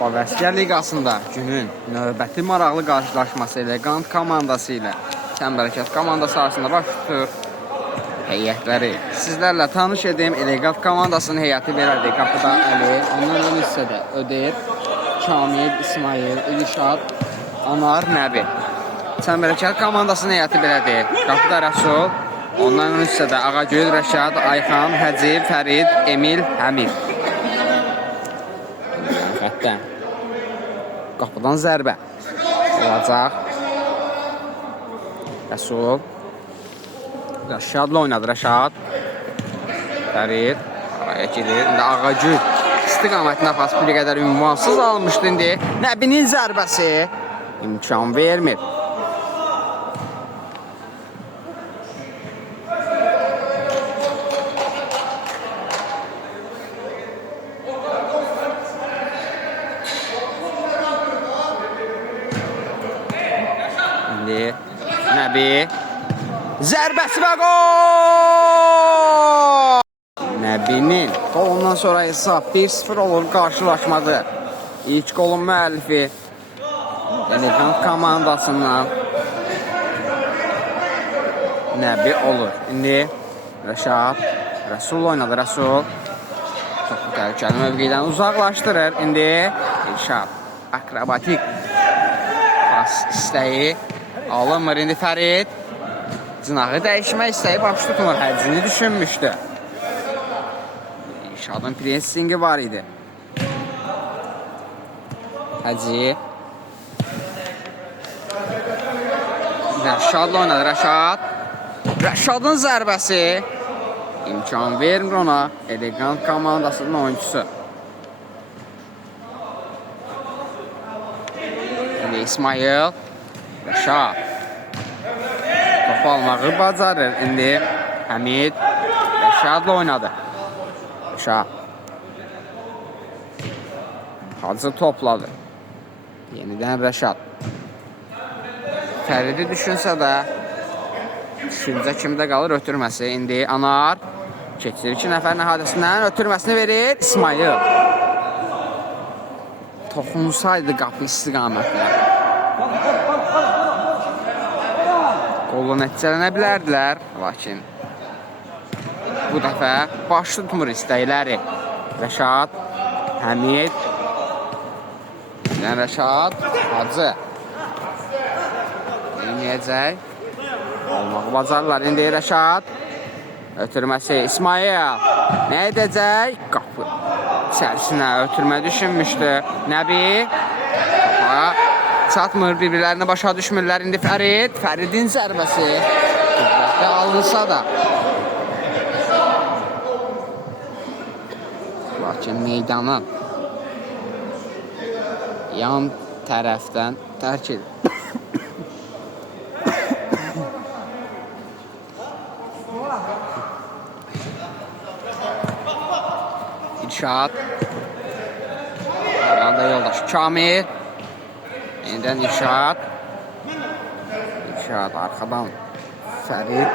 Avropa Liqasında günün növbəti maraqlı qarşılaşması Elegant komandası ilə Çəmbərkət komandası arasında baş tutur. Heyətləri sizlərlə tanış edeyim. Elegant komandasının heyəti belədir. Qapıda Əli, ondan ön hissədə Ödeyir, Kamil, İsmail, İlişad, Anar, Nəbi. Çəmbərkət komandasının heyəti belədir. Qapıda Rəsul, ondan ön hissədə Ağagül, Rəşad, Ayxan, Həcib, Fərid, Emil, Həmid. Xətdən qapıdan zərbə olacaq. Rəsul Rəşadla oynadı. Rəşad Fərid araya gedir. İndi Ağagül istiqamətində pas bir qədər ünvansız almışdı. İndi Nəbinin zərbəsi imkan vermir. Nəbi zərbəsi və gol! Nəbinin qolundan sonra hesab 1-0 olur qarşılaşmada. İlk qolun müəllifi Elegant komandasından Nəbi olur. İndi Rəşad Rəsul oynadı. Rəsul topu təhlükəli mövqedən uzaqlaşdırır. İndi İlşad akrobatik pas istəyi alınmır. İndi Fərid cınağı dəyişmək istəyi baş tutmur. Həccini düşünmüşdü. İlşadın pressingi var idi. Həcci Rəşadla oynadı. Rəşadın zərbəsi imkan vermir ona. Elegant komandasının oyuncusu. İndi İsmail Rəşad topu almağı bacarır. İndi Həmid Rəşadla oynadı. Rəşad Hacı topladı. Yenidən Rəşad. Fəridi düşünsə də düşüncə kimdə qalır? Ötürməsi. İndi Anar keçir 2 nəfərin əhalisindən ötürməsini verir. İsmail toxunsaydı qapı istiqamətlə qolla nəticələnə bilərdilər. Lakin bu dəfə baş tutmur istəkləri. Rəşad Həmid Rəşad Hacı eləyəcək. Olmaq bacarlar. İndi Rəşad ötürməsi. İsmail nə edəcək? Qapı içərisinə ötürmə düşünmüşdü. Nəbi topa çatmır, bir-birlərini başa düşmürlər. İndi Fəridin zərbəsi qüvvətdə alınsa da lakin meydanın yan tərəfdən tərk edir. İlşad arada yoldaş Kamil. Yenidən İlşad arxadan Fərid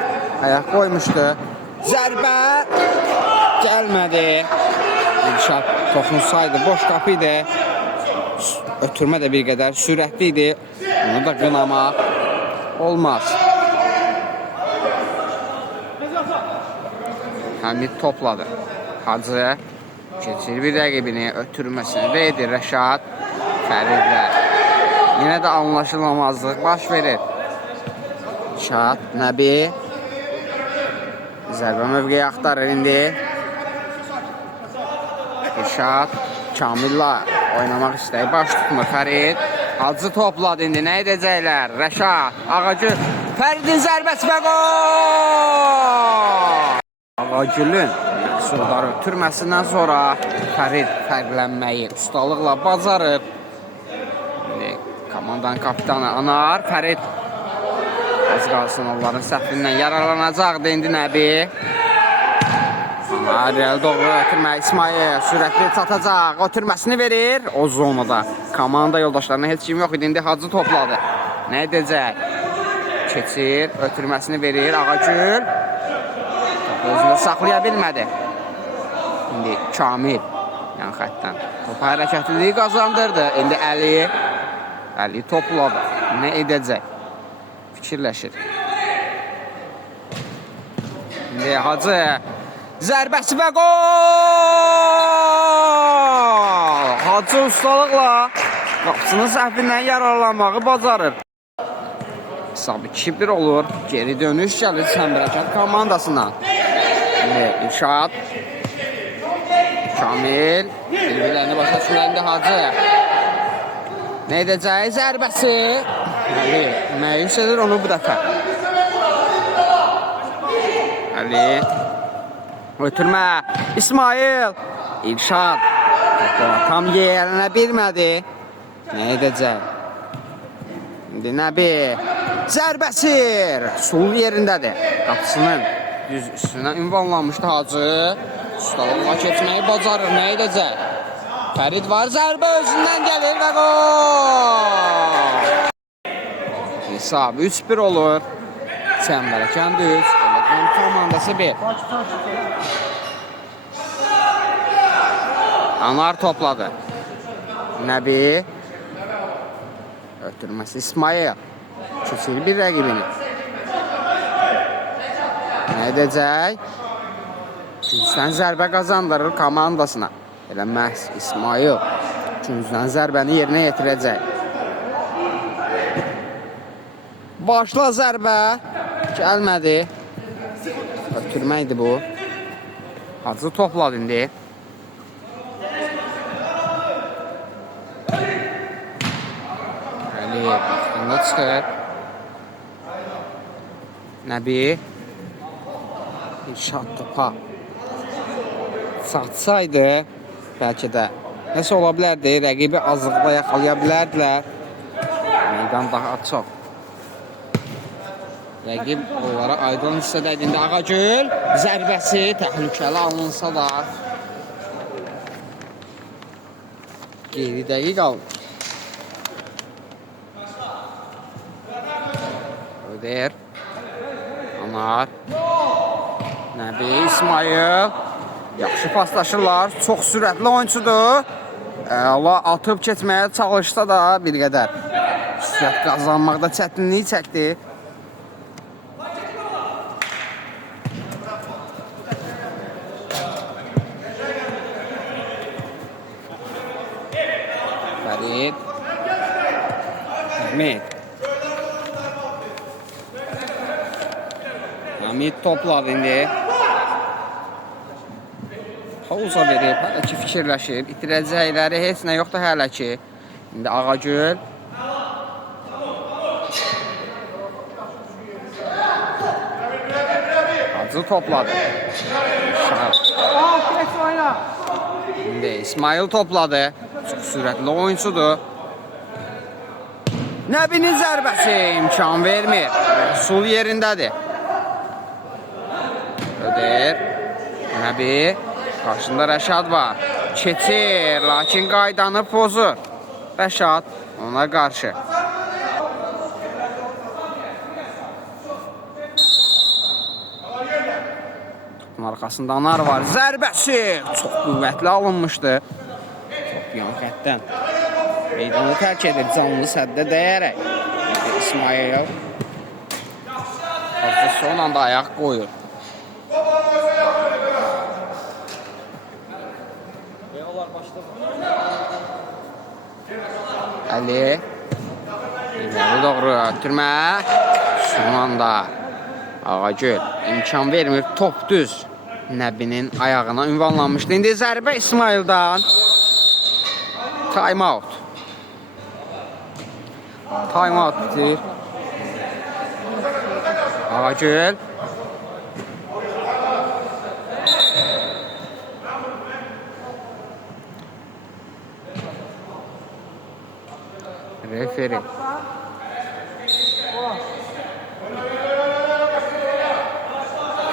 ayaq qoymuşdu. Zərbə gəlmədi. İlşad toxunsaydı boş qapı idi. Ötürmə də bir qədər sürətli idi. Bunu da qınamaq olmaz. Həmid topladı. Hacı keçir bir rəqibini, ötürməsini də edir. Rəşad Fəridlər. Yenə də anlaşılamazlıq baş verir. Şad Nəbi zərbə mövqeyi axtarır indi. İlşad Kamillə oynamaq istəyi baş tutmur. Fərid Hacı topladı indi. Nə edəcəklər? Rəşad Ağagül Fəridin zərbəsi və gol! Ağagülün məhsulları ötürməsindən sonra Fərid fərqlənməyi ustalıqla bacarıb. Komandanın kapitanı Anar Fərid az qalsın onların səhvindən yararlanacaqdı. İndi Nəbi Anar doğru ötürmə. İsmail sürətli çatacaq. Ötürməsini verir. O zonada komanda yoldaşlarına heç kim yox idi. İndi Hacı topladı. Nə edəcək? Keçir. Ötürməsini verir. Ağagül özünü saxlaya bilmədi. İndi Kamil yan xəttdən. Top hərəkətliliyi qazandırdı. İndi Əli topladı. Nə edəcək? Fikirləşir. İndi Hacı zərbəsi və gol! Hacı ustalıqla qapısının səhvindən yararlanmağı bacarır. Hesabı 2-1 olur. Geri dönüş gəlir Çəmbərəkət komandasından. İndi İrşad, Kamil, bir-birlərini başa düşməyində Hacı. Nə edəcək? Zərbəsi. Məyus edir onu bu dəfə. Əli. Ötürmə. İsmail. İrşad. Tam yerine bilmədi. Nə edəcək? İndi Nəbi. Zərbəsi. Sol yerindədir. Qapısının düz üstündən ünvanlanmışdı Hacı. Ustalıqla keçməyi bacarır. Nə edəcək? Fərid var. Zərbə özündən gəlir və gol. Hesab 3-1 olur. Çəmbərəkən düz. Eləkən komandası 1. Anar topladı. Nəbi. Ötürməsi İsmail. Keçir bir rəqibini. Nə edəcək? Küncdən zərbə qazandırır komandasına. Elə məhz İsmail küncdən zərbəni yerinə yetirəcək. Başla zərbə. Gəlmədi. Ötürməkdir bu. Hacı topladı indi. Əli vaxtında çıxır. Nəbi. İrşad topa satsaydı bəlkə də nəsə ola bilərdi. Rəqibi azlıqda yaxalaya bilərdilər. Meydan daha çox. Rəqib onlara aydın hissədəydi. İndi Ağagül zərbəsi təhlükəli alınsa da geri dəqiq alır. Öder. Anar. Nəbi İsmail. Yaxşı paslaşırlar. Çox sürətli oyuncudur. Allah atıb keçməyə çalışsa da bir qədər sürət qazanmaqda çətinlik çəkdi. Fərid. Əhməd. Hamid topladı indi. Pauza verib, hələ ki fikirləşir. İtirəcəkləri heç nə yoxdur hələ ki. İndi Ağagül. Hacı topladı. İndi İsmail topladı. Çox sürətli oyuncudur. Nəbinin zərbəsi imkan vermir. Sol yerindədir. Öder. Nəbi. Qarşında Rəşad var. Keçir, lakin qaydanı pozur. Rəşad ona qarşı. Topun arxasında Anar var. Zərbəsi çox qüvvətli alınmışdı. Top yan xəttdən. Meydanı tərk edir canlı səddə dəyərək. İsmail. Hacı son anda ayaq qoyur. Əli. İləri doğru ötürmə. Son anda Ağagül imkan vermir. Top düz Nəbinin ayağına ünvanlanmışdı. İndi zərbə İsmail'dan. Time out. Time out bitir. Ağagül. Referi.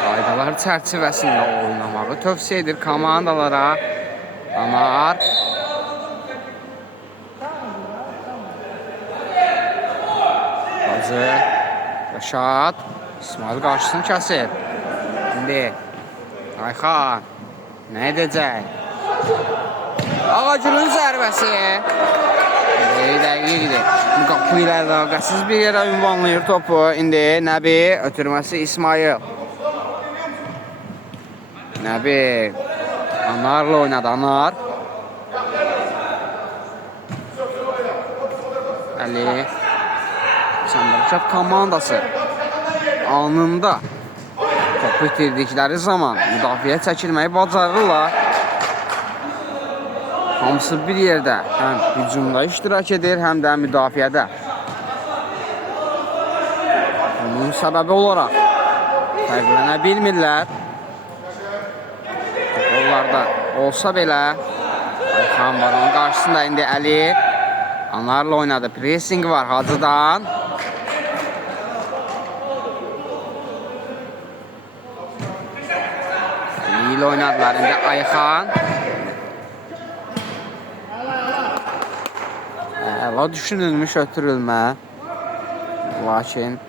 Qaydalar çərçivəsində oynamağı tövsiyə edir komandalara. Anar. Hacı. Rəşad. İsmail qarşısını kəsir. İndi Ayxan. Nə edəcək? Ağacının zərbəsi. Dəqiqdir. Qapı ilə əlaqəsiz bir yerə ünvanlayır topu. İndi Nəbi ötürməsi İsmail. Nəbi Anarla oynadı. Anar. Əli. Çəmbərkət komandası anında topu itirdikləri zaman müdafiə çəkilməyi bacarırlar. Hamısı bir yerdə həm hücumda iştirak edir, həm də müdafiədə. Bunun səbəbi olaraq fərqlənə bilmirlər. Onlarda olsa belə Ayxan var onun qarşısında. İndi Əli Anarla oynadı. Pressing var Hacıdan. Əli ilə oynadılar. İndi Ayxan. Əla düşünülmüş ötürülmə. Lakin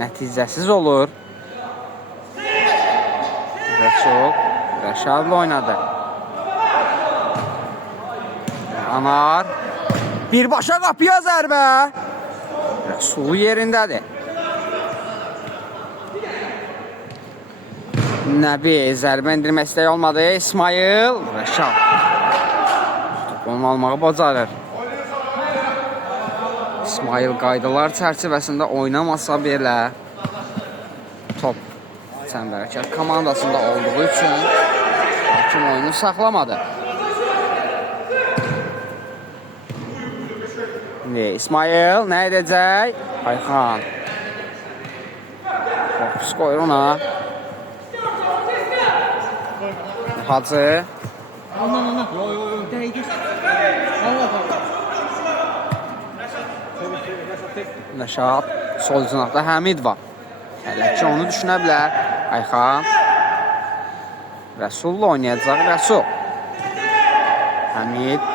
nəticəsiz olur. Rəşadla oynadı. Anar. Birbaşa qapıya zərbə. Rəsul yerindədir. Nəbi zərbə indirmək istəyi olmadı. İsmail. Rəşad. Onu almağı bacarır. İsmail qaydalar çərçivəsində oynamasa belə top Çəmbərkət komandasında olduğu üçün hakim oyunu saxlamadı. İsmail nə edəcək? Ayxan. Fokus qoyur ona. Hacı. Rəşad. Sol cinahda Həmid var. Hələ ki onu düşünə bilər. Ayxan. Rəsulla oynayacaq. Rəsul. Həmid.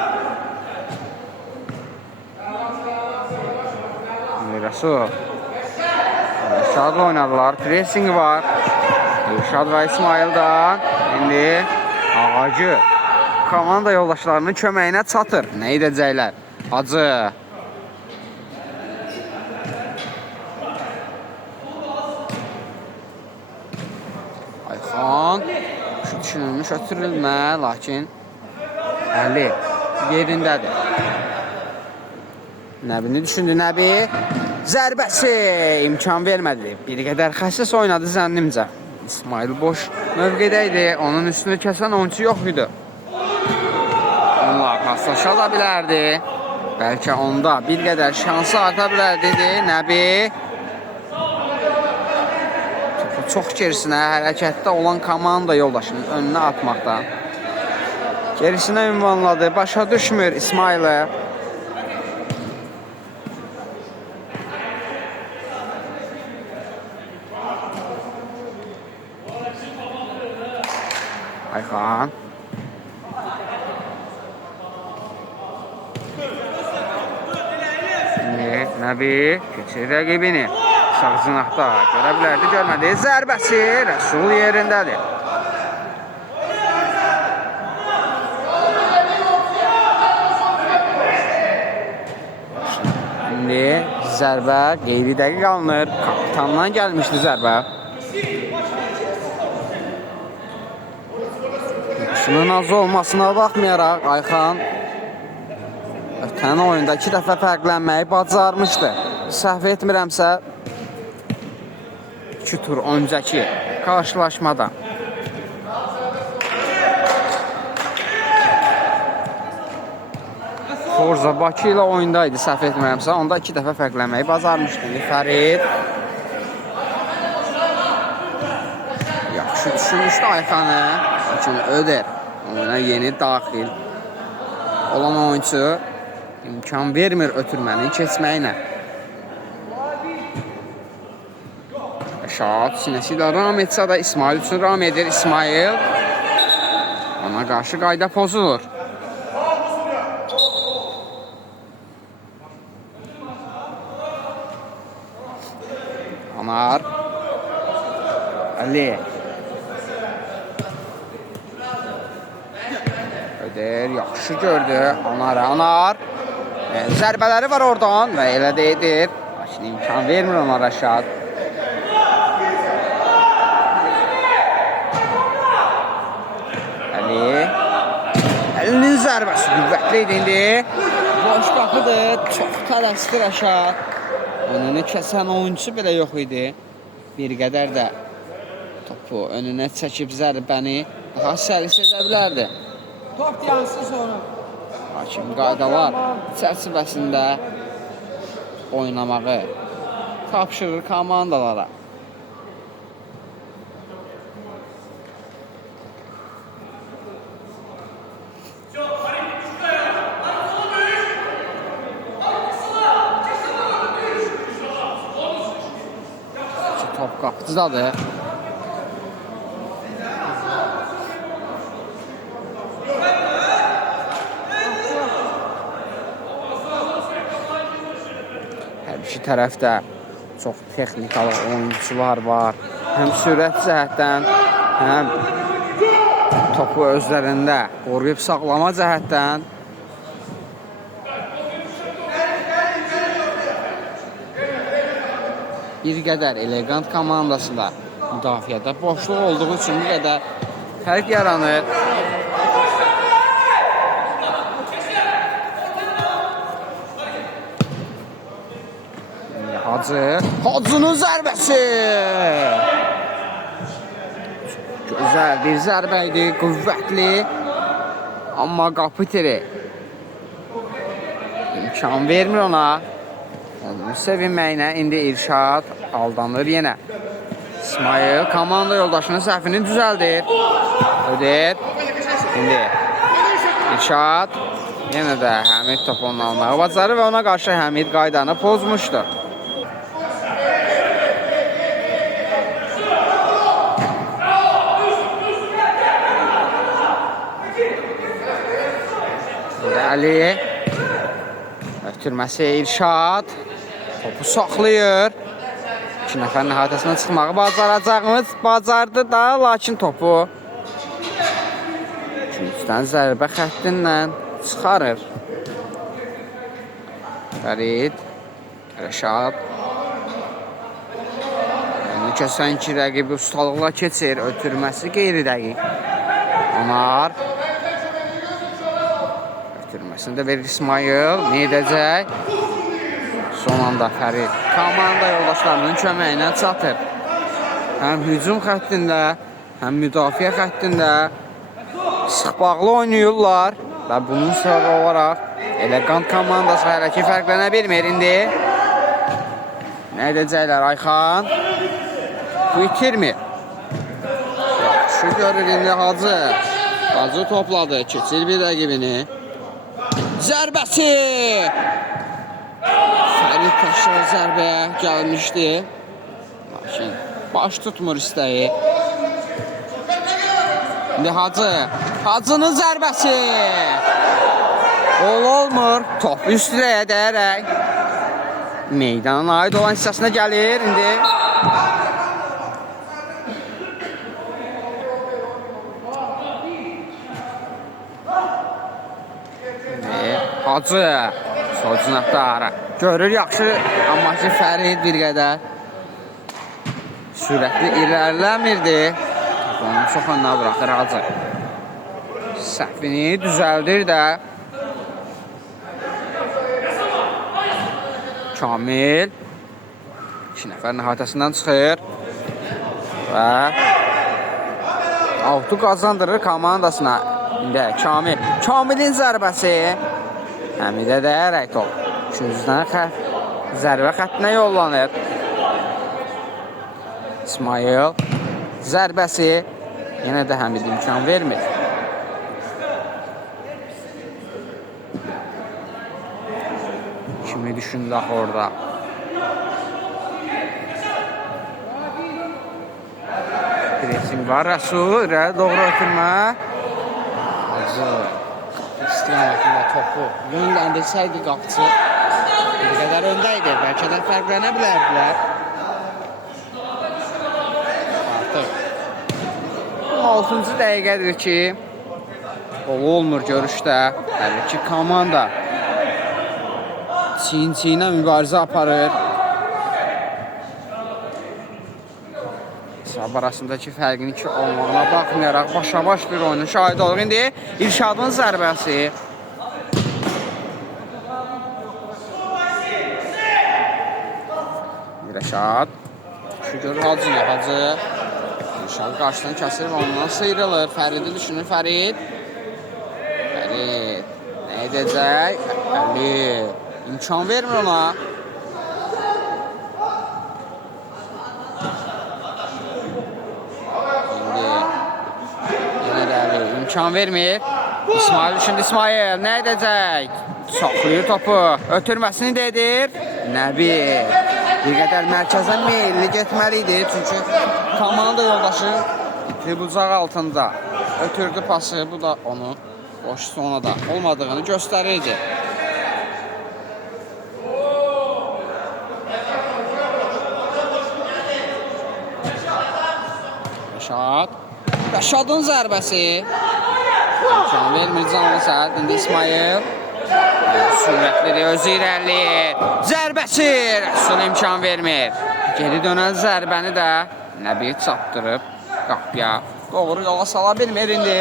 Rəsul. Rəşadla oynadılar. Pressing var. Rəşad və İsmail'dan. İndi Ağacı komanda yoldaşlarının köməyinə çatır. Nə edəcəklər? Hacı. Ayxan. Şu düşünülmüş ötürülmə. Lakin Əli yerindədir. Nəbini düşündü Nəbi. Zərbəsi imkan vermədi. Bir qədər xəsis oynadı zənnimcə. İsmail boş mövqedə idi. Onun üstünü kəsən oyuncu yox idi. Onlar paslaşa da bilərdi. Bəlkə onda bir qədər şansı arta bilərdi. Nəbi çox gerisinə hərəkətdə olan komanda yoldaşının önünə atmaqda. Gerisinə ünvanladı. Başa düşmür İsmail'e. Ayxan. Nəbi keçir rəqibini. Sağ cinahda görə bilərdi, görmədi. Zərbəsi Rəsul yerindədir. İndi zərbə qeyri dəqiq alınır. Kapitandan gəlmişdi zərbə. Şunun az olmasına baxmayaraq Ayxan ötən oyunda 2 dəfə fərqlənməyi bacarmışdı. Səhv etmirəmsə 2 tur öncəki qarşılaşmada. Forza Bakı ilə oyundaydı, səhv etmirəmsə. Onda 2 dəfə fərqlənməyi bacarmışdı. Fərid. Yaxşı düşünmüşdü Ayxanı. Lakin Öder oyuna yeni daxil olan oyuncu imkan vermir ötürmənin keçməyinə. Rəşad sinəsi ilə ram etsə də İsmail üçün ram edir. İsmail ona qarşı qayda pozulur. Anar. Əli. Edir, yaxşı gördü. Anar. Zərbələri var oradan və elə də edir. Lakin imkan vermir ona Rəşad. Əlinin zərbəsi qüvvətli idi indi. Boş qapıdır, çox tələsdi Rəşad. Önünü kəsən oyuncusu belə yox idi. Bir qədər də topu önünə çəkib zərbəni daha səlis edə bilərdi. Top yansın sonra. Lakin qaydalar çərçivəsində oynamağı tapşırır komandalara. Top qapıcıdadır. Hər iki tərəfdə çox texnikalı oyuncular var. Həm sürət cəhətdən, həm topu özlərində qoruyub saxlama cəhətdən. Bir qədər elegant komandasında müdafiədə boşluq olduğu üçün bir qədər fərq yaranır. Hacının zərbəsi! Gözəl bir zərbə idi, qüvvətli. Amma qapı tiri imkan vermir ona. Onun sevinməyinə indi İrşad aldanır yenə. İsmail komanda yoldaşının səhvini düzəldir. Ödür. İndi İrşad yenə də Həmid topunu almağı bacarır və ona qarşı Həmid qaydanı pozmuşdu. Əli ötürməsi İrşad topu saxlayır. 2 nəfərin əhatəsindən çıxmağı bacaracağımız bacardı da, lakin topu üçdən zərbə xəttindən çıxarır. Fərid Rəşad kəsən ki rəqibi ustalıqla keçir. Ötürməsi qeyri-dəqiq. Anar ötürməsini də verir İsmail. Nə edəcək? Son anda Fərid komanda yoldaşlarının köməyinə çatır. Həm hücum xəttində, həm müdafiə xəttində sıx bağlı oynayırlar və bunun səbəbi olaraq elegant komandası hələ ki fərqlənə bilmir indi. Nə edəcəklər Ayxan? Bu itirmir. Yaxşı görür indi Hacı. Hacı topladı, keçir bir rəqibini. Zərbəsi! Fərid Təşər zərbəyə gəlmişdi. Lakin baş tutmur istəyi. İndi Hacı. Hacının zərbəsi! Gol olmur. Top üst dirəyə dəyərək meydanın aid olan hissəsinə gəlir indi. Hacı sol cinahda görür yaxşı, amma ki Fərid bir qədər sürətli irəliləmirdi. Onu çox önünə buraxır Hacı. Səhvini düzəldir də. Kamil 2 nəfərin əhatəsindən çıxır və avtu qazandırır komandasına. İndi Kamil. Kamilin zərbəsi Həmidə dəyərək top üçüncüdən zərbə xəttinə yollanır. İsmail zərbəsi yenə də Həmid imkan vermir. Kimi düşündü axı orada? Pressing var, Rəsul irəli doğru ötürmə. Hacı istiqamətində topu yönləndirsəydi qapıcı bir qədər öndə idi. Bəlkə də fərqlənə bilərdilər. Artıq 6-cı dəqiqədir ki Qol olmur görüşdə. Hər iki komanda çiyin-çiyinə mübarizə aparır. Hesab arasındakı fərqin 2 olmağına baxmayaraq başa-baş bir oyunun şahid oluq. İndi İrşadın zərbəsi. İrşad. Şükür Hacı. İrşad qarşıdan kəsir və ondan sıyrılır. Fəridi düşünür Fərid. Fərid. Nə edəcək? Əli. İmkan vermir ona. İmkan vermir. İsmail şimdi İsmail nə edəcək? Saxlayır topu. Ötürməsini də edir. Nəbi. Bir qədər mərkəzə meyilli getməliydi. Çünki komanda yoldaşı bucaq altında. Ötürdü pası. Bu da onu boş sonada olmadığını göstərirdi. Rəşadın zərbəsi. İmkan vermir canlı səhət. İndi İsmail. Sürətlidir, özü irəliyir. Zərbəsi. Rəsul imkan vermir. Geri dönən zərbəni də Nəbi çatdırıb qapıya. Doğru yola sala bilmir indi.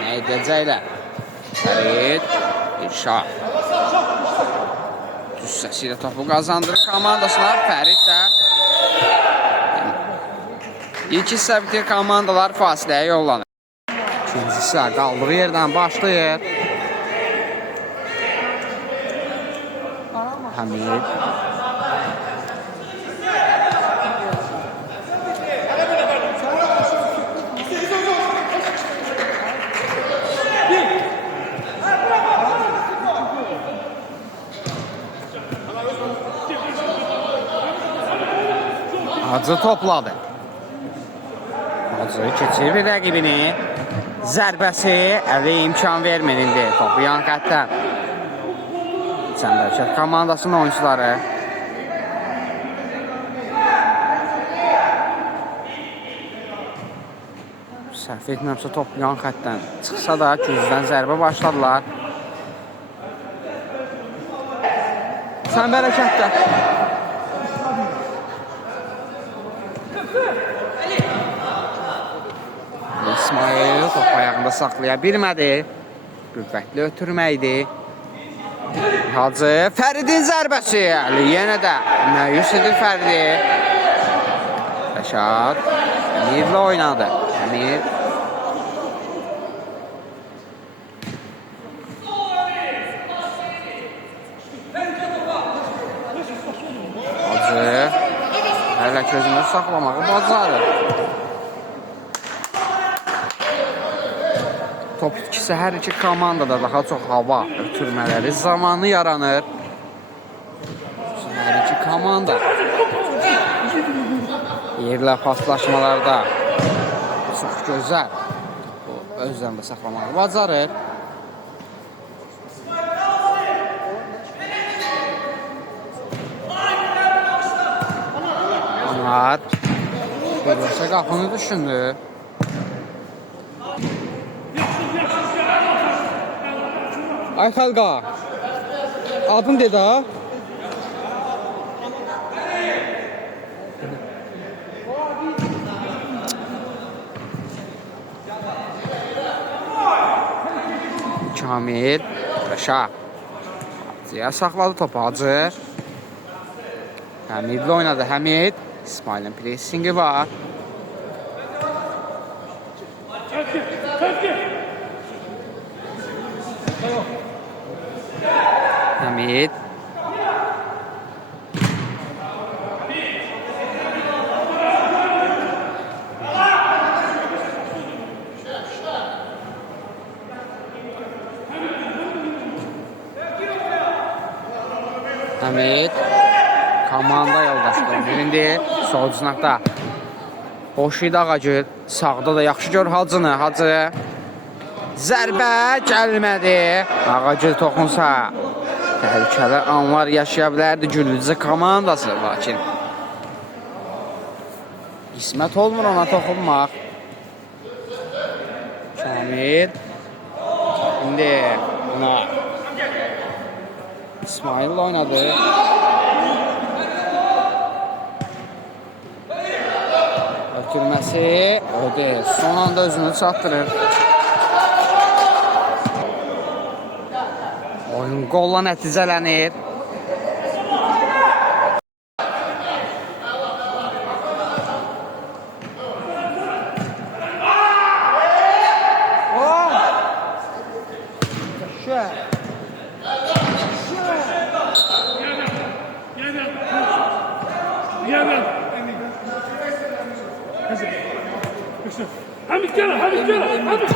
Nə edəcəklər? Fərid. İrşad. Düz səsi ilə topu qazandırır komandasına. Fərid də İlk hissə bitir, komandalar fasiləyə yollanır. İkinci hissə qaldığı yerdən başlayır. Hamid. Hacı topladı. Hacı keçir rəqibini. Zərbəsi Əli imkan vermir indi. Topu yan xətdən. Çəmbərkət komandasının oyuncuları. Səhv etmirəmsə top yan xətdən çıxsa da gücdən zərbə başladılar. Çəmbərkətdə. İsmail top ayağında saxlaya bilmədi. Qüvvətli ötürməkdi. Hacı, Fəridin zərbəsi. Əli yenə də məyus edir Fəridi. Rəşad Əmirlə oynadı. Əmir. Hacı hələ közünü saxlamağı bacarır. Top itkisi hər iki komandada daha çox hava ötürmələri zamanı yaranır. Hər iki komanda yerlə paslaşmalarda çox gözəl özlərində saxlamağı bacarır. Onlar birləşə qapını düşündü. Ay xalqa, adın dedi ha? Kamil, Rəşad. Hacıya saxladı topu Hacı. Həmidlə oynadı Həmid. İsmailin pressingi var. Hamid. Hamid. Komanda yoldaşları. İndi sol cinaqda. Boş idi Ağacı. Sağda da yaxşı gör Hacını. Hacı. Zərbə gəlmədi. Ağacı toxunsa. Təhlükəli anlar yaşaya bilərdi Güllücə komandası, lakin qismət olmur ona toxunmaq. Kamil İndi buna İsmail oynadı. Ötürməsi ödü. Son anda özünü çatdırır. Oyun qolla nəticələnir. Hamid gel, Hamid gel, Hamid, Hamid.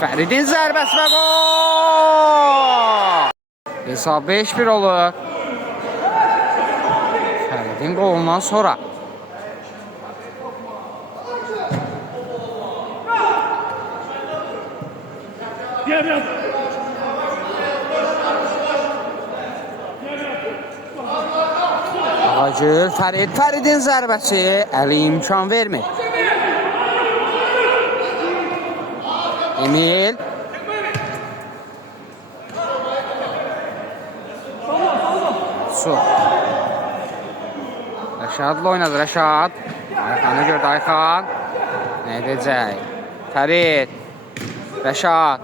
Fəridin zərbəsi və gol! Hesab 5-1 olur. Fəridin qolundan sonra. Gel, gel. Ağacır, Fəridin zərbəsi əli imkan vermir. Emil. Su. Rəşadla oynadı, Rəşad. Ayxanı gördü, Ayxan. Nə edəcək? Fərid. Rəşad.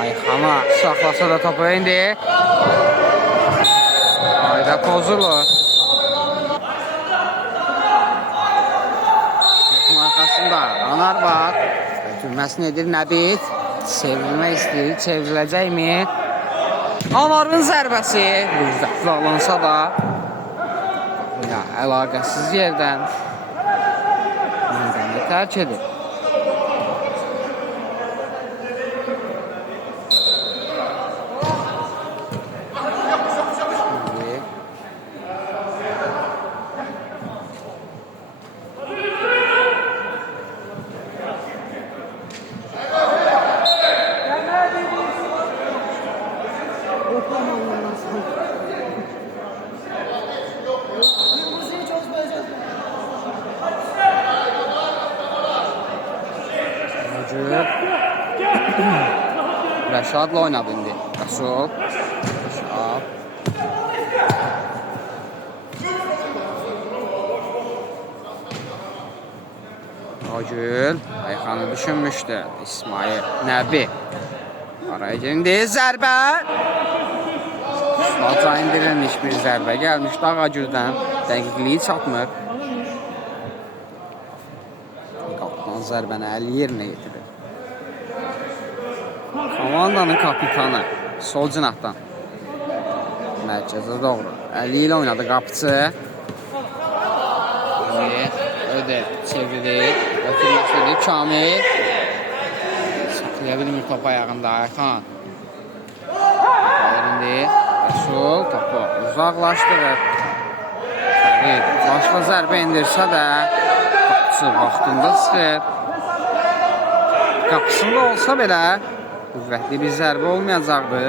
Ayxana saxlasa da topu indi. Ayda pozulur. Topun arxasında Anar var. Götürməsini edir Nəbit. Çevrilmək istəyir. Çevriləcəkmi? Anarın zərbəsi. Lüzzətli alınsa da əlaqəsiz yerdən meydanı tərk edir. Rəşadla oynadı indi. Rəsul. Rəşad. Ragül. Ayxanı düşünmüşdü. İsmail. Nəbi. Araya girindi. Zərbə. Sulaca indirilmiş bir zərbə gəlmişdi Ağagüldən. Dəqiqliyi çatmır. Qapıdan zərbəni 50 yerinə getirir. Komandanın kapitanı sol cinahdan mərkəzə doğru əli ilə oynadı qapıcı. Ödər çevirir, ötürməsidir Kamil. Saxlaya bilmir topu ayağında Ayxan. Yerində Rəsul topu uzaqlaşdırır. Fərid başqa zərbə indirsə də qapıcı vaxtında çıxır. Qapısında olsa belə qüvvətli bir zərbə olmayacaqdı.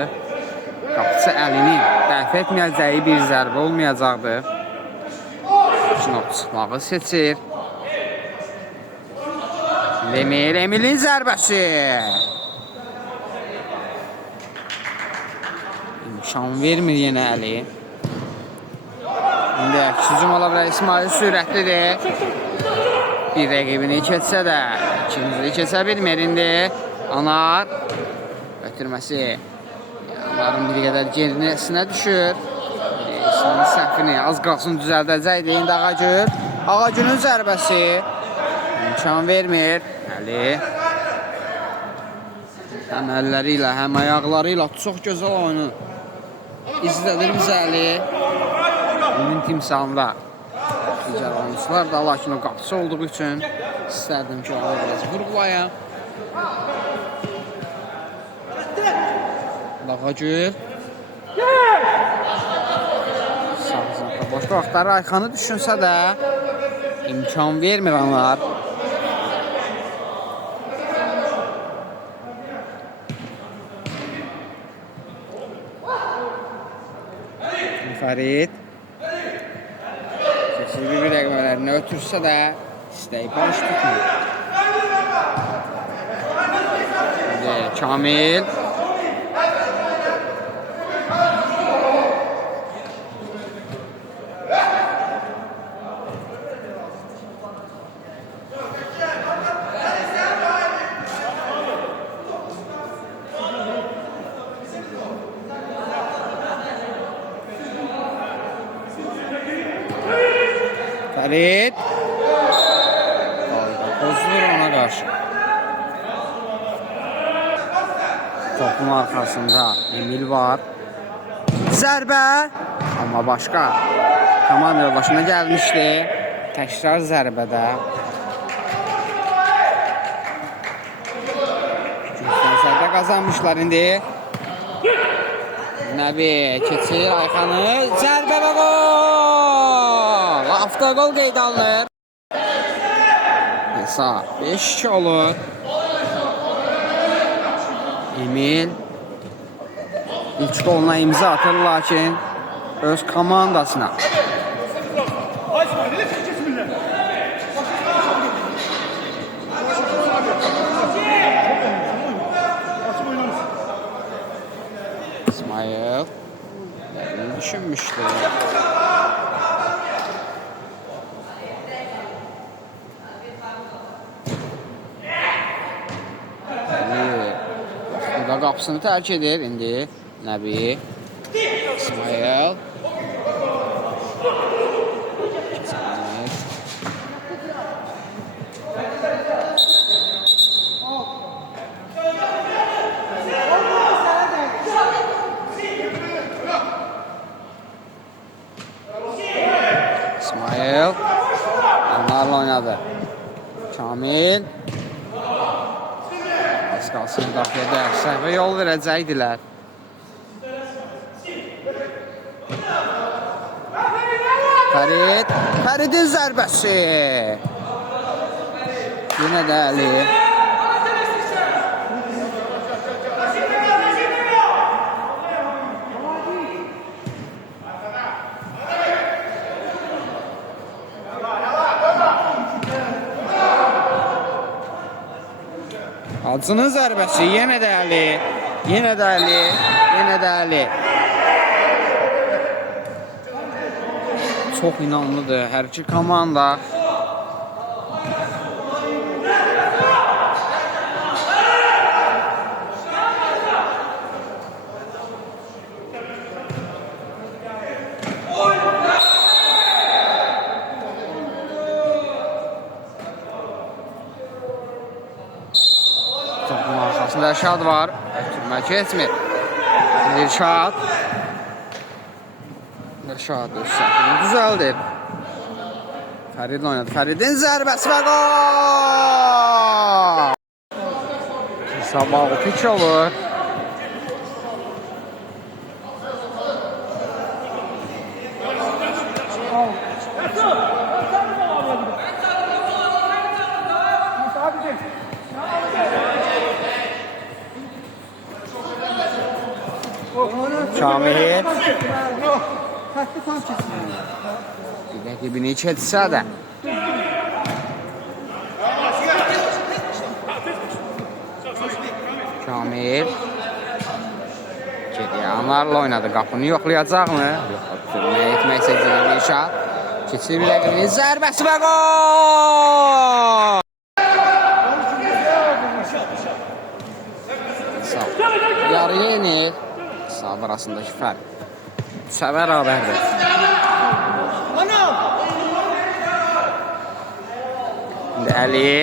Qapıcı əlinin dəf etməyəcəyi bir zərbə olmayacaqdı. Çinov çıxmağı seçir. Emil'in zərbəsi. İmkan vermir yenə əli. İndi hücum ola bilər. İsmail sürətlidir. Bir rəqibini keçsə də ikincini keçə bilmir indi. Anar. Ötürməsi. Anarın bir qədər gerisinə düşür. İsmailin səhvini az qalsın düzəldəcəkdir. İndi Ağagül. Ağagülün zərbəsi. İmkan vermir. Əli. Həm əlləri ilə, həm ayaqları ilə çox gözəl oyunu izlədir bizə Əli. Onun timsalında digər oyuncular da, lakin o qapısı olduğu üçün istərdim ki, onu biraz vurgulayam. Ağagül. Sağ-sağda başqa vaxtları Ayxanı düşünsə də imkan vermir onlar. Fərid. Yerinə ötürsə də istəyib baş tutmur. Kamil. Ferit. Pozulur ona qarşı. Topun arxasında Emil var. Zərbə. Amma başqa. Komanda yoldaşına gəlmişdi. Təkrar zərbədə. Gücdən zərbə qazanmışlar indi. Nəbi keçir Ayxanı. Zərbə və gol. Avtogol qeyd alınır. Hesab 5-2 olur. Emil ilk goluna imza atır, lakin öz komandasına. İsmail düşünmüştü. Qapısını tərk edir indi Nəbi. İsmail. İsmail. Onlarla oynadı. Kamil. Az qalsın müdafiədə səhvə yol verəcəkdilər. Ferit. Ferit'in zərbəsi. Yenə də Əli. Hacının zərbəsi, yenə də Əli, yenə də Əli, yenə də Əli. Çox inanlıdır hər iki komanda. Topun arxasında Rəşad var. Ötürmə keçmir. Rəşad. Rəşad öz səhvini düzəldir. Ferid oynadı. Ferid'in zərbəsi və gol! Hesab 6-2 olur. Kamil. Bir rəqibini keçsə də. Kamil. Kediyanlarla oynadı. Qapını yoxlayacaqmı? Yox, ötürmə etmək istəyəcək Rəşad. Keçir bir rəqibini. Zərbəsi və gol! Yarıya yenir. Sağ arasındakı fərq. Səvər bərabərdir. İndi Əli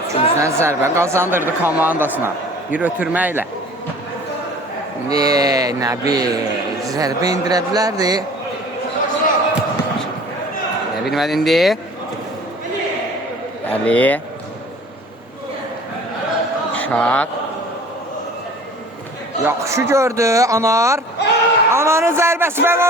ikincisindən zərbə qazandırdı komandasına. Bir ötürməklə. İndi Nəbi zərbə indirə bilərdi. Nə bilmədi indi. Əli. Şad. Yaxşı gördü Anar. Anarın zərbəsi və gol!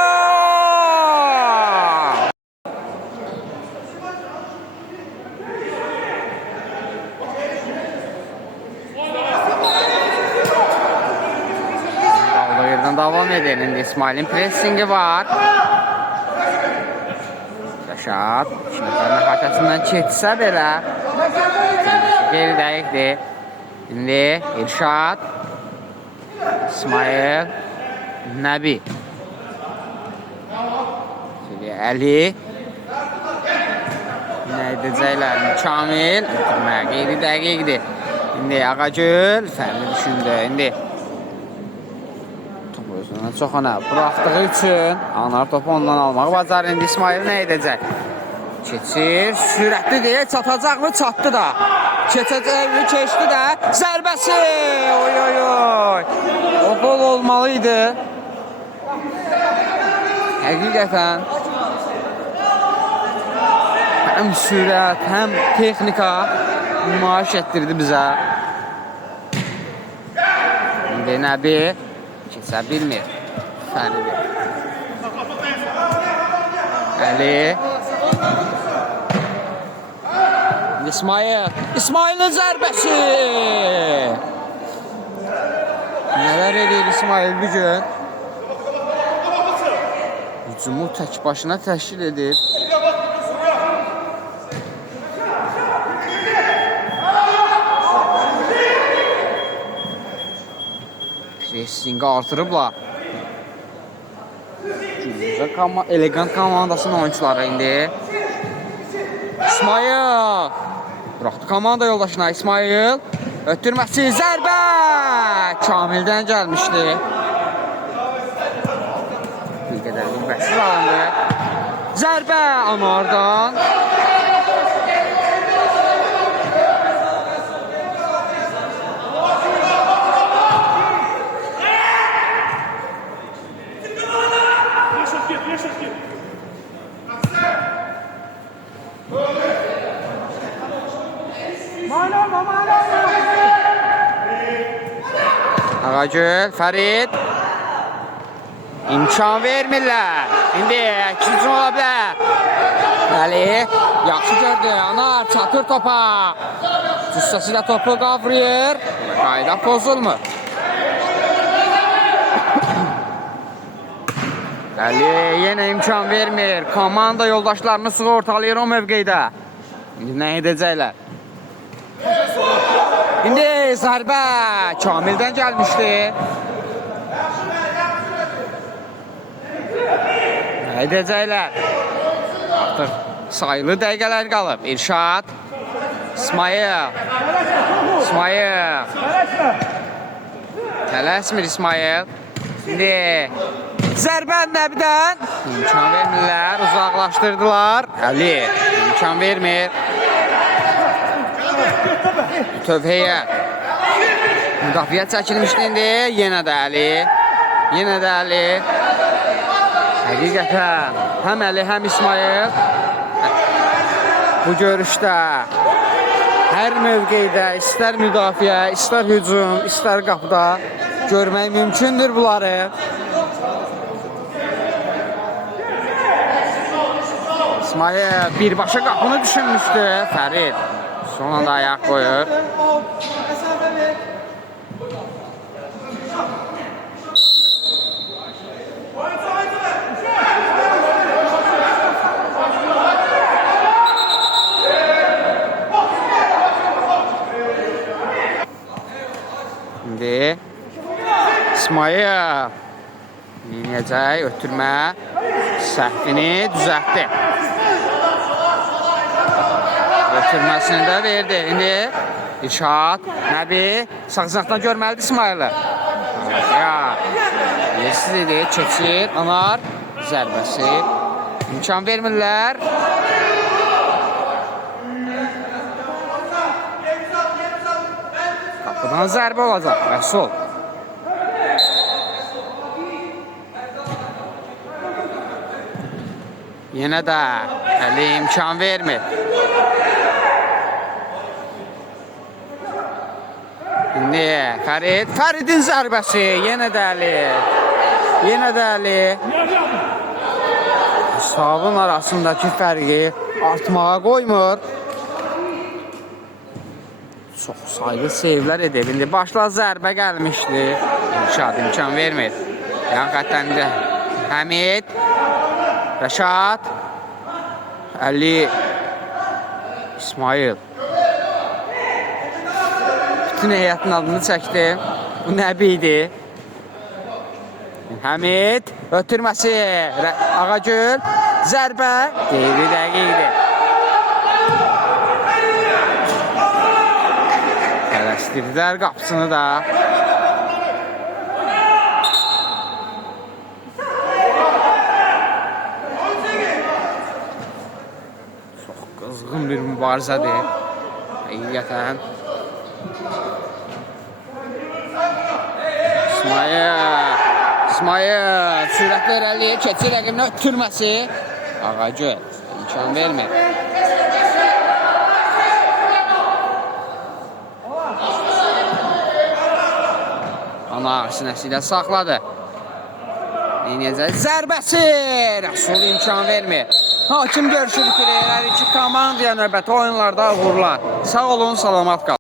Qaldığı yerdən davam edir. İndi İsmail'in pressingi var. Rəşad. Şəhərin xətəsindən keçsə belə. Qeyri-dəqiqdir. İndi İrşad. İsmail. Nəbi. Şimdi Əli. Nə edəcəklər? Kamil. Qeyri-dəqiqdir. İndi Ağagül. Fərli düşündü. İndi topu özündən çox ona buraxdığı üçün Anar topu ondan almağı bacarır. İndi İsmail nə edəcək? Keçir. Sürətli deyil. Çatacaq mı? Çatdı da. Keçəcək mi? Keçdi də. Zərbəsi. Oy oy oy. O gol olmalıydı. Həqiqətən həm sürət, həm texnika nümayiş etdirdi bizə. İndi Nəbi keçə bilmir. Fəridi. Əli. İsmail. İsmail'in zərbəsi. Nələr edir İsmail bu gün? Hücumu tək başına təşkil edir. Pressingi artırıblar. Elegant komandasının oyuncuları indi. İsmail. Bıraxdı komanda yoldaşına İsmail. Ötürməsi zərbə. Kamildən gəlmişdi. Bir qədər qüvvəsiz alındı. Zərbə Anardan. Ağagül, Fərid. İmkan vermirlər. İndi hücum ola bilər. Əli yaxşı gördü. Anar çatır topa. Cüssəsi də topu qavrayır. Qayda pozulmur. Əli yenə imkan vermir. Komanda yoldaşlarını sığortalayır o mövqeydə. İndi nə edəcəklər? İndi zərbə Kamildən gəlmişdi. Nə edəcəklər? Artıq sayılı dəqiqələr qalıb. İrşad. İsmail. İsmail. Tələsmir İsmail. İndi zərbə Nəbidən. İmkan vermirlər. Uzaqlaşdırdılar. Əli imkan vermir. Tövhəyə. Müdafiə çəkilmişdi indi. Yenə də Əli. Yenə də Əli. Həqiqətən həm Əli, həm İsmail bu görüşdə hər mövqeydə istər müdafiə, istər hücum, istər qapıda görmək mümkündür bunları. İsmail birbaşa qapını düşünmüşdü. Fərid son anda ayaq qoyur. İndi İsmail yenəcək, ötürmə səhvini düzəltdi. Ötürməsini də verdi. İndi İrşad, Nəbi sağ-sağdan görməlidir İsmail'i. Yersiz idi, keçir, Anar zərbəsi. İmkan vermirlər. Qapıdan zərbə olacaq, Rəsul. Yenə də Əli imkan vermir. İndi Fərid, Fəridin zərbəsi. Yenə də Əli. Yenə də Əli. Hesabın arasındakı fərqi artmağa qoymur. Çox sayılı sevlər edir. İndi başla zərbə gəlmişdi. İrşad imkan vermir. Yan xəttəndə Həmid. Rəşad. Ali İsmail. Bütün heyətin adını çəkdi. Bu Nəbi idi. Həmid ötürməsi. Ağagül zərbə. Qeyri-dəqiqdir. Tələsdirdilər qapısını da. Çox qızğın bir mübarizədir. Həqiqətən. İsmail sürətli irəliyir, keçir rəqibinə ötürməsi. Ağacı imkan vermir. Ana sinəsi ilə saxladı. Neynəyəcək? Zərbəsi! Rəsul imkan vermir. Hakim görüşü bitirir. Hər iki komandaya növbəti oyunlarda uğurlar. Sağ olun, salamat qalın.